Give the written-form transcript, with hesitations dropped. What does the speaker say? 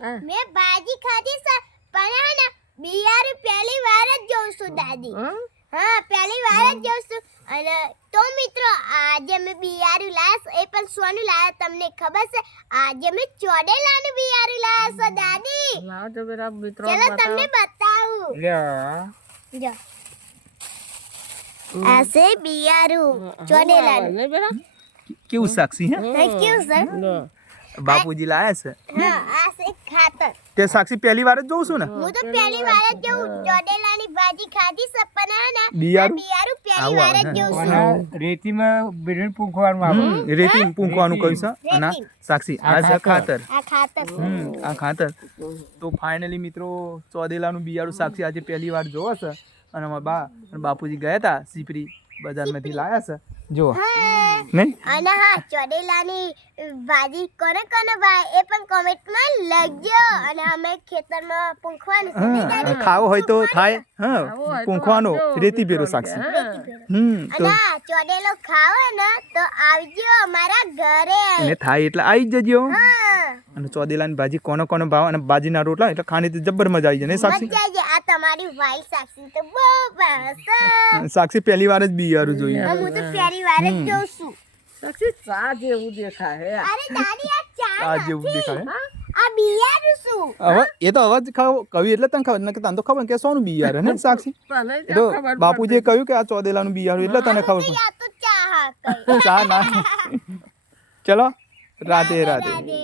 મેં ભાજી ખાધી છે પણ હે ને બિયારું પહેલી વાર જ જોઉં છું દાદી હા પહેલી વાર જ જોઉં છું અને તો મિત્રો આજે મેં બિયારું લાવ્યા એ પણ સોનું લાવ્યા તમને ખબર છે આજે મેં ચોડેલાનું બિયારું લાવ્યા છે દાદી લાવો તો બેટા મિત્રો ચલો તમને બતાવું જો ऐसे बियारू ચોડેલાનું ને બેટા કેવું સાક્ષી હે કેવું સર બાપુજી લાયા છે હા આ છે ખાતર તે સાક્ષી પહેલી વાર જ જોઉં છું ને હું તો પહેલી વાર જ જોઉં ચોડેલાની ભાજી ખાધી છે પણ હે ને બિયારું? બિયારું પહેલી વાર જ જોઉં છું રેતીમાં બીજું પૂંખવાનું રેતી પૂંખવાનું કહ્યું છે અને રેતી. સાક્ષી આ છે ખાતર આ ખાતર છે. આ ખાતર તો ફાઇનલી મિત્રો ચોદેલાનું બિયારું સાક્ષી આજે પહેલી વાર જોવો છે અને અમારા બા અને બાપુજી ગયા હતા સિપરી બજારમાંથી લાયા છે જો નહીં અને હા ચોડેલાની ભાજી કોને કોને ભાઈ એ પણ કોમેન્ટમાં લખજો અને અમે ખેતરમાં પૂંખવાનું છે નહીં દાદી? ખાવો હોય તો થાય હા પૂંખવાનો રેતી ભેરો સાક્ષી તો તો હા ચોડેલો ખાવો ને તો આવજો અમારા ઘરે એને થાય એટલે આવી જ જજો હા અને ચોદેલાની ભાજી કોનો કોનો ભાવ અને ભાજીના રોટલા એટલે ખાણી તો જબ્બર મજા આવી જાય ને સાક્ષી મજા આવી જાય. આ તમારી વાઈફ સાક્ષી તો બહુ ભાષા સાક્ષી પહેલી વાર જ બિયારું જોઈએ હું તો પહેલી વાર જ જોઉં છું સાક્ષી ચા જેવું દેખાય હે અરે દાદી આ ચા આ જેવું નથી. દેખાય આ બિયારું શું હવે એ તો અવાજ કવિ એટલે તને ખબર નકે તને તો ખબર કે સોનું બિયાર હે ને સાક્ષી તને એ તો બાપુજીએ કહ્યું કે આ ચોદેલાનું બિયારું એટલે તને ખબર આ તો ચા હા કઈ પડે ચા ના ચલો રાધે રાધે રાધે